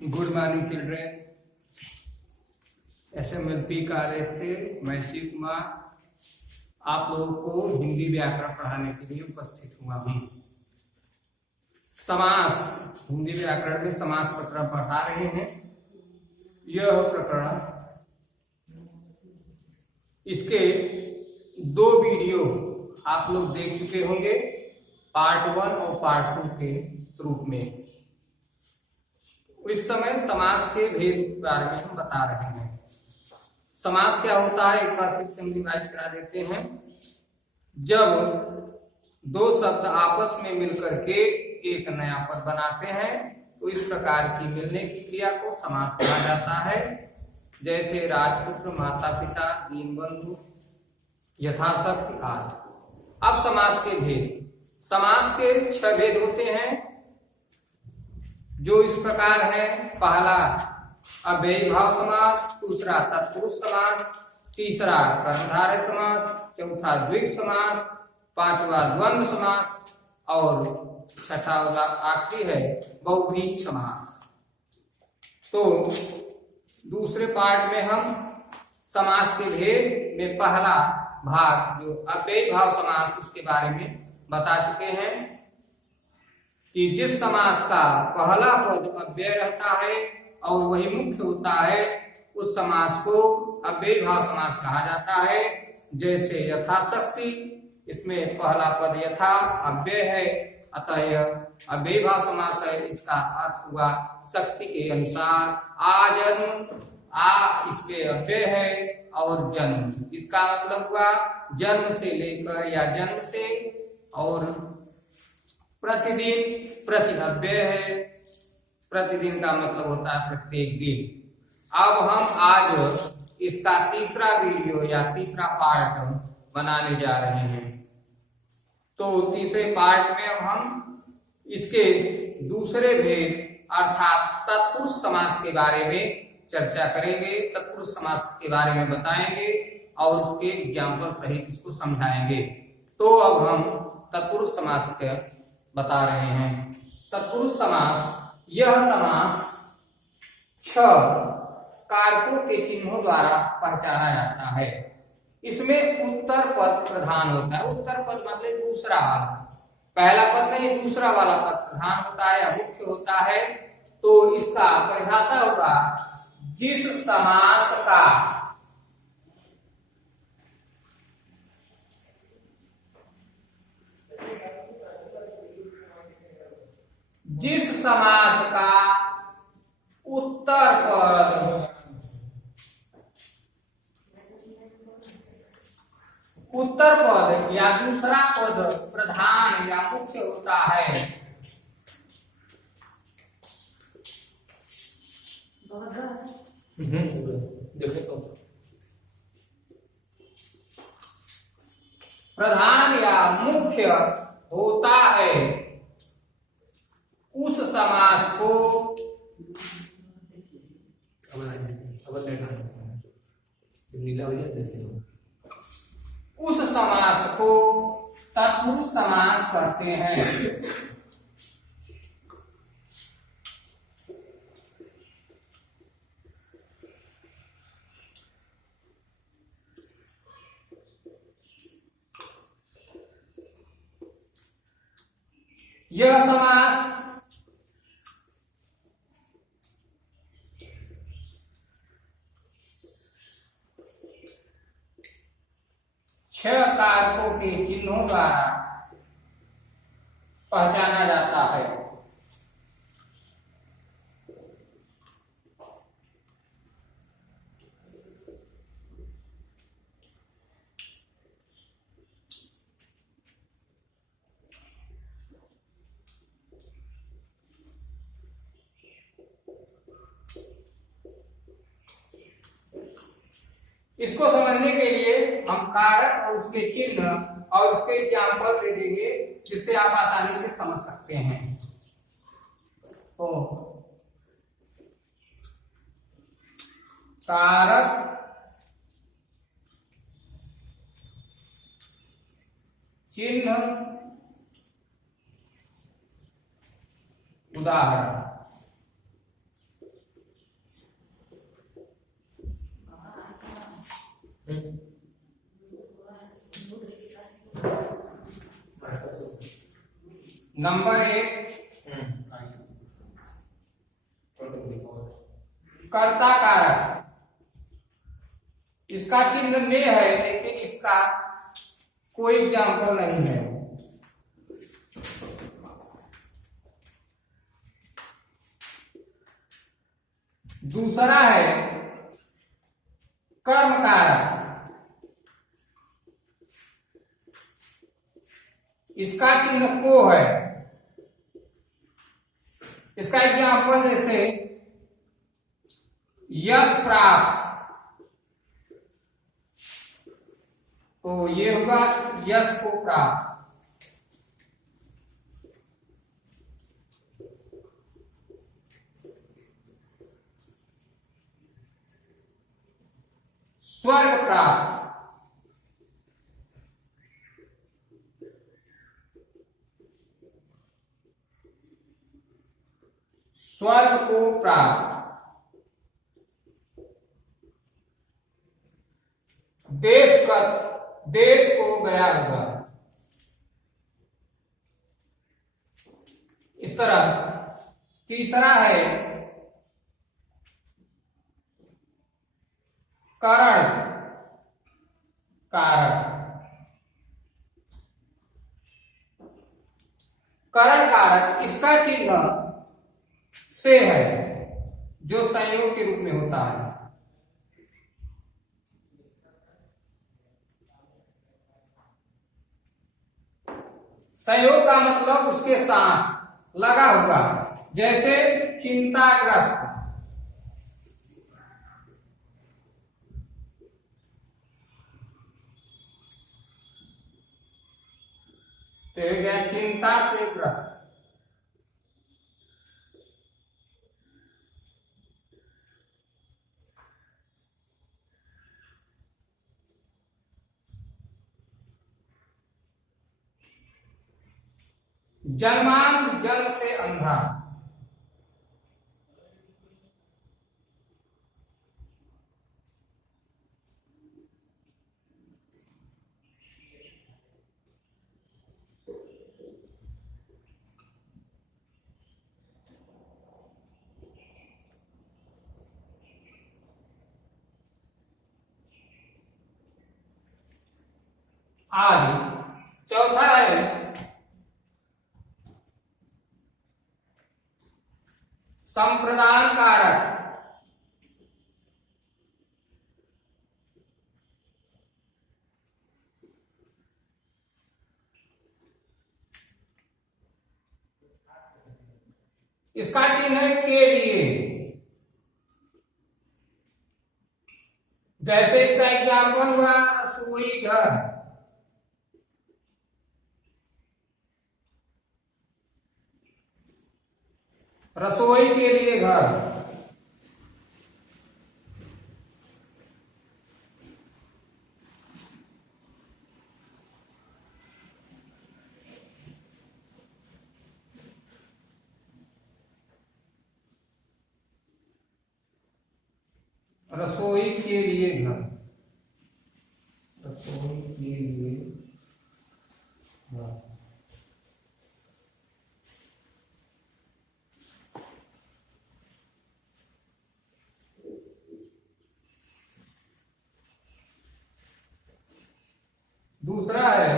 Good morning children. SMLP college से मैं शिव कुमार आप लोगों को हिंदी व्याकरण पढ़ाने के लिए उपस्थित हुआ हूँ। समास, हिंदी व्याकरण में समास प्रकरण पढ़ा रहे हैं। यह प्रकरण, इसके 2 वीडियो आप लोग देख चुके होंगे, पार्ट 1 और पार्ट 2 के रूप में। इस समय समास के भेद के बारे में हम बता रहे हैं। समास क्या होता है एक बार फिर से हम रिवाइज करा देते हैं। जब 2 शब्द आपस में मिलकर के एक नया पद बनाते हैं तो इस प्रकार की मिलने की क्रिया को समास कहा जाता है। जैसे राजपुत्र, माता पिता, दीनबंधु, यथाशक्ति आदि। अब समास के भेद। समास के 6 भेद होते हैं जो इस प्रकार है। पहला अव्ययी भाव समास, दूसरा तत्पुरुष समास, तीसरा कर्मधारय समास, चौथा द्विगु समास, पांचवा द्वंद्व समास और छठा आखिरी है बहुव्रीहि समास। तो दूसरे पार्ट में हम समास के भेद में पहला भाग जो अव्ययी भाव समास उसके बारे में बता चुके हैं कि जिस समास का पहला पद अव्यय रहता है और वही मुख्य होता है उस समास को अव्ययी भाव समास कहा जाता है। जैसे यथाशक्ति, इसमें पहला पद यथा अव्यय है, अतः यह अव्ययी भाव समास है। इसका अर्थ हुआ शक्ति के अनुसार। आजन्म, आ इसमें अव्यय है और जन्म, इसका मतलब हुआ जन्म से लेकर या जन्म से। और प्रतिदिन, प्रति अव्यय है, प्रतिदिन का मतलब होता है प्रत्येक दिन। अब हम आज इसका तीसरा वीडियो या तीसरा पार्ट बनाने जा रहे हैं। तो तीसरे पार्ट में हम इसके दूसरे भेद अर्थात तत्पुरुष समास के बारे में चर्चा करेंगे। तत्पुरुष समास के बारे में बताएंगे और उसके एग्जाम्पल सहित इसको समझाएंगे। तो अब हम तत्पुरुष समास के बता रहे हैं। तत्पुरुष समास, यह समास 6 कारकों के चिन्हों द्वारा पहचाना जाता है। इसमें उत्तर पद प्रधान होता है। उत्तर पद मतलब दूसरा वाला, पहला पद नहीं दूसरा वाला पद प्रधान होता है या मुख्य होता है। तो इसका परिभाषा होगा जिस समास का उत्तर पद या दूसरा पद प्रधान या मुख्य होता है। प्रधान या मुख्य होता है उस समास को उस समास को तत्पुरुष समास कहते हैं। यह समास छह कारकों के चिन्हों द्वारा पहचाना जाता है। इसको समझने के लिए हम कारक और उसके चिन्ह और उसके एग्जाम्पल दे देंगे जिससे आप आसानी से समझ सकते हैं। तो कारक, चिन्ह, उदाहरण। नंबर 1 कर्ता कारक। इसका चिन्ह ने है लेकिन इसका कोई एग्जाम्पल नहीं है। दूसरा है कर्म कारक। इसका चिन्ह को है। इसका एग्जाम्पल जैसे यश प्राप्त, तो ये होगा यश को प्राप्त। स्वर्ग प्राप्त, स्वर्ग को प्राप्त। देश को गया हुआ। इस तरह। तीसरा है करण कारक। करण कारक इसका चिन्ह से है जो संयोग के रूप में होता है। संयोग का मतलब उसके साथ लगा हुआ, जैसे चिंताग्रस्त। तो हो गया चिंता से ग्रस्त। जन्मांध जन्म से अंधा। आदि। चौथा है संप्रदान कारक। इसका चिन्ह है के लिए। जैसे इसका एग्जाम्पल हुआ रसोई घर। रसोई के लिए घर। रसोई के लिए घर। रसोई के लिए घर। दूसरा है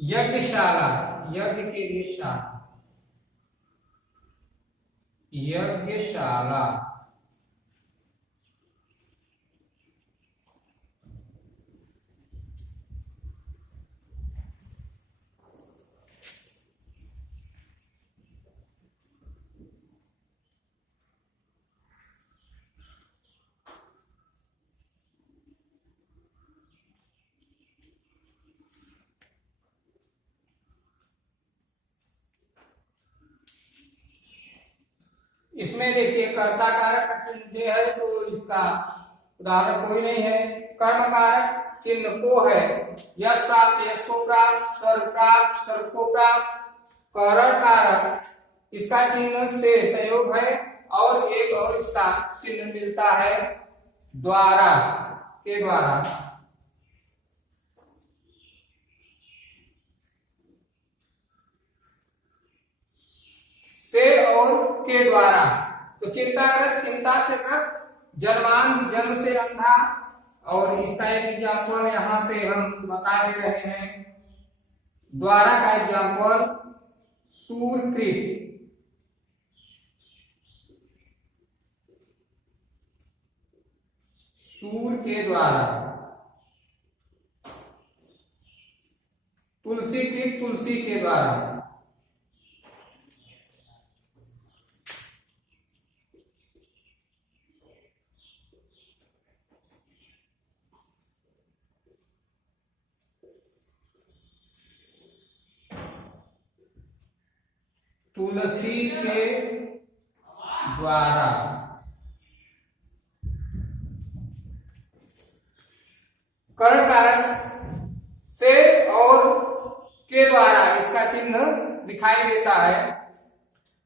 यज्ञशाला। यज्ञ के लिए शाला। यज्ञशाला। इसमें देखिए कर्ता कारक का चिन्ह है तो इसका उदाहरण कोई नहीं है। कर्म कारक चिन्ह को है। यश प्राप्त, यश को प्राप्त। स्वर्ग प्राप्त, स्वर्ग को प्राप्त। करण कारक इसका चिन्ह से संयोग है, और एक और इसका चिन्ह मिलता है द्वारा के द्वारा। से और के द्वारा। तो चिंताग्रस्त, चिंता से ग्रस्त, जन्मांध, जन्म से अंधा। और इसका एक एग्जाम्पल यहाँ पे हम बता दे रहे हैं, द्वारा का एग्जाम्पल सूरकृत। सूर के द्वारा। तुलसीकृत, तुलसी के द्वारा। तुलसी के द्वारा। कर्ण कारक से और के द्वारा इसका चिन्ह दिखाई देता है।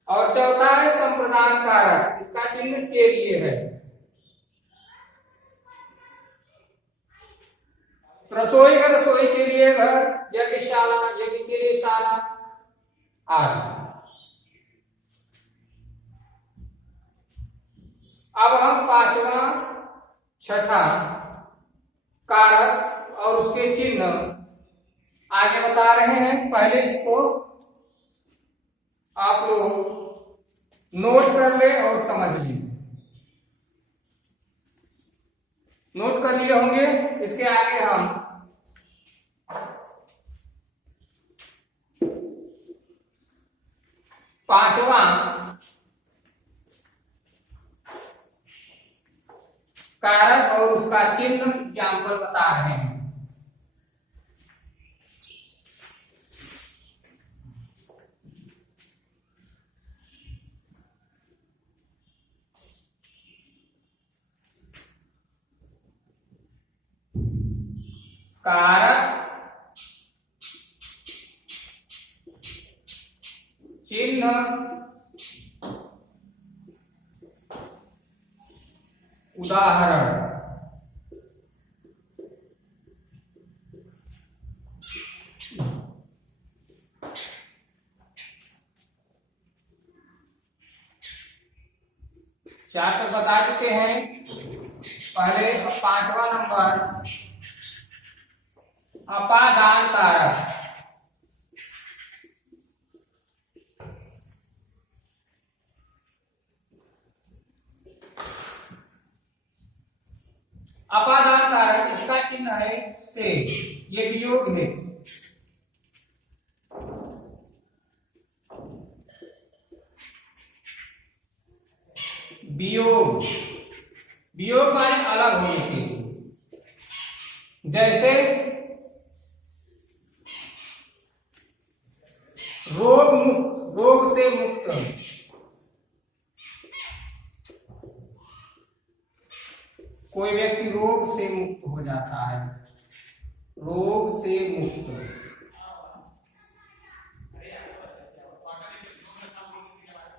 और चौथा है संप्रदान कारक, इसका चिन्ह के लिए है। रसोई का रसोई के लिए घर, यज्ञशाला, यज्ञ के लिए शाला आदि। अब हम पांचवा, छठा कारक और उसके चिन्ह आगे बता रहे हैं। पहले इसको आप लोग नोट कर ले और समझ लीजिए। नोट कर लिए होंगे। इसके आगे हम पांचवा कारक और उसका चिन्ह एग्जाम्पल बता रहे हैं। कारक, चिन्ह, उदाहरण। चार तक बता देते हैं। पहले पांचवा नंबर अपादान कारक। अपादान कारक, इसका चिन्ह है से, ये वियोग है। वियोग, वियोग माने अलग होने के लिए। जैसे रोग मुक्त, रोग से मुक्त। कोई व्यक्ति रोग से मुक्त हो जाता है, रोग से मुक्त।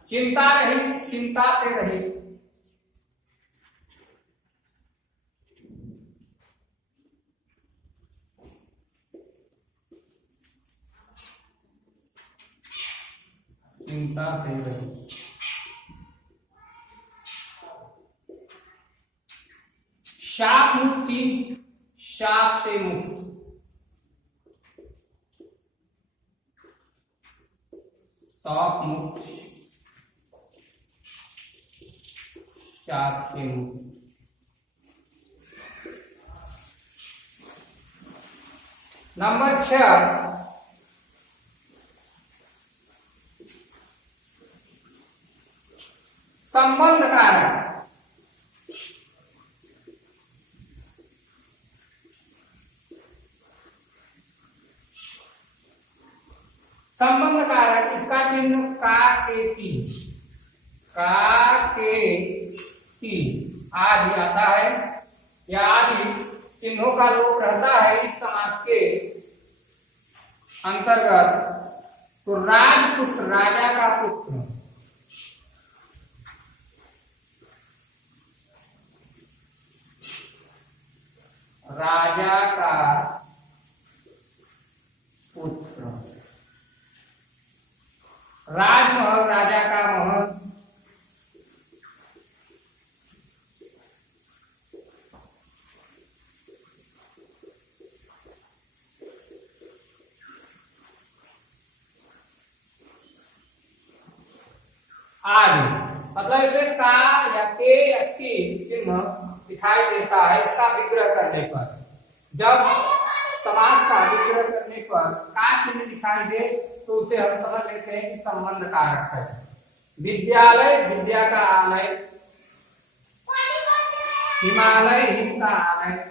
चिंता रही, चिंता से रही। चिंता से रही। शाप मुक्ति, शाप से मुक्त। शाप मुक्त, शाप से मुक्त। नंबर 6 संबंध कारक। संबंध कारक, इसका चिन्ह का के की, का के की आदि आता है, या आदि चिन्हों का लोप रहता है इस समास के अंतर्गत। तो राजपुत्र, राजा का पुत्र, राजा का पुत्र। राजमहल, राजा का महल। आदि, मतलब इसमें का या के या की चिन्ह दिखाई देता है इसका विग्रह करने पर। जब समास का विग्रह करने पर का चिन्ह दिखाई दे तो उसे हम समझ लेते हैं कि संबंध कारक है। विद्यालय, विद्या का आलय। हिमालय, हिम का आलय।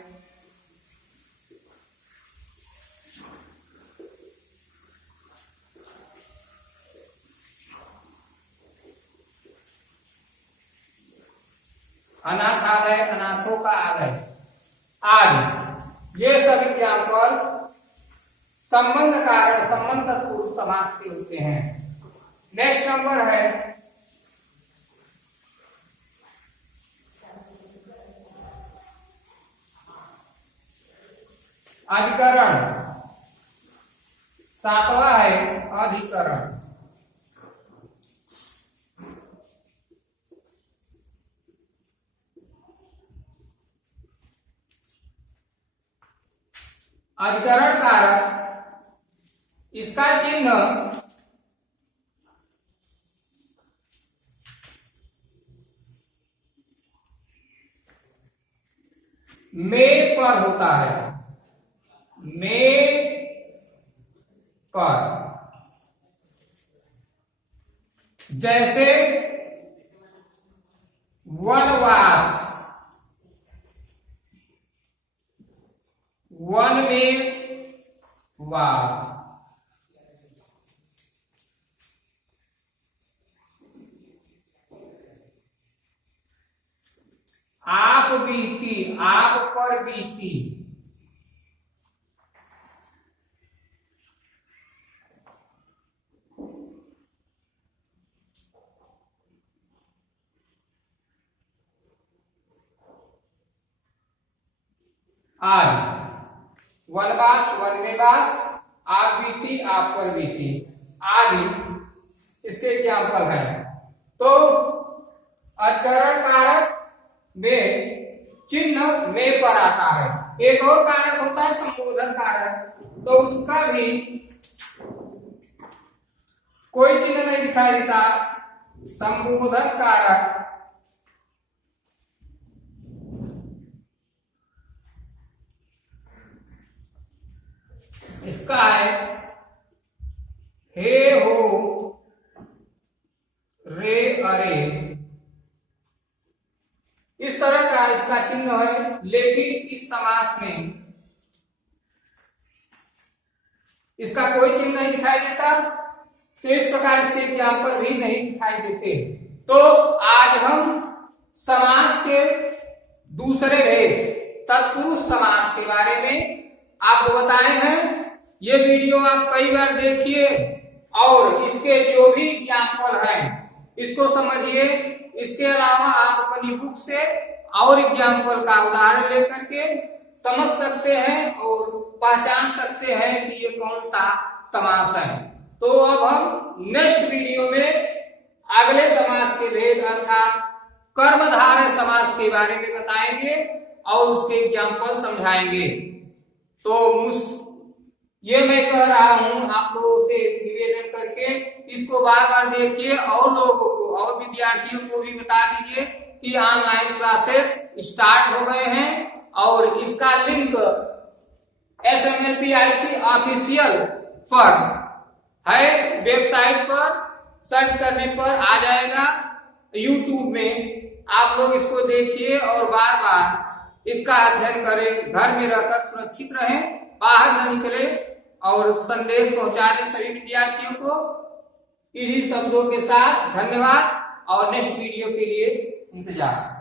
अनाथालय, अनाथों का आलय आदि। ये सब एग्जाम्पल संबंध कारक, संबंध तत्पुरुष समास के होते हैं। नेक्स्ट नंबर है अधिकरण। सातवां है अधिकरण। अधिकरण कारक, इसका चिन्ह में पर होता है। में पर, जैसे वनवास, वन में वास। आप बीती, आप पर बीती। आदि। वनवास, वन में वास। आप बीती, आप पर बीती आदि इसके एग्जाम्पल हैं। तो अधिकरण कारक में चिन्ह में पर आता है। एक और कारक होता है संबोधन कारक, तो उसका भी कोई चिन्ह नहीं दिखाई देता। संबोधन कारक इसका है हे, हो, रे, अरे। इस तरह का इसका चिन्ह है, लेकिन इस समास में इसका कोई चिन्ह नहीं दिखाई देता। तो इस प्रकार इसके एग्जाम्पल भी नहीं दिखाई देते। तो आज हम समास के दूसरे भेद तत्पुरुष समास के बारे में आपको बताए हैं। ये वीडियो आप कई बार देखिए और इसके जो भी एग्जाम्पल हैं इसको समझिए। इसके अलावा आप अपनी बुक से और एग्जाम्पल का उदाहरण लेकर के समझ सकते हैं और पहचान सकते हैं कि ये कौन सा समास है। तो अब हम नेक्स्ट वीडियो में अगले समास के भेद अर्थात कर्मधारय समास के बारे में बताएंगे और उसके एग्जाम्पल समझाएंगे। तो ये मैं कह रहा हूं आप लोगों से निवेदन करके इसको बार बार देखिए और लोगों को और विद्यार्थियों को भी बता दीजिए कि ऑनलाइन क्लासेस स्टार्ट हो गए हैं और इसका लिंक SMLPIC ऑफिशियल पर है। वेबसाइट पर सर्च करने पर आ जाएगा। YouTube में आप लोग इसको देखिए और बार बार इसका अध्ययन करें। घर में रहकर सुरक्षित रहें, बाहर न निकले और संदेश पहुंचा दें सभी विद्यार्थियों को। इन्हीं शब्दों के साथ धन्यवाद और नेक्स्ट वीडियो के लिए इंतजार।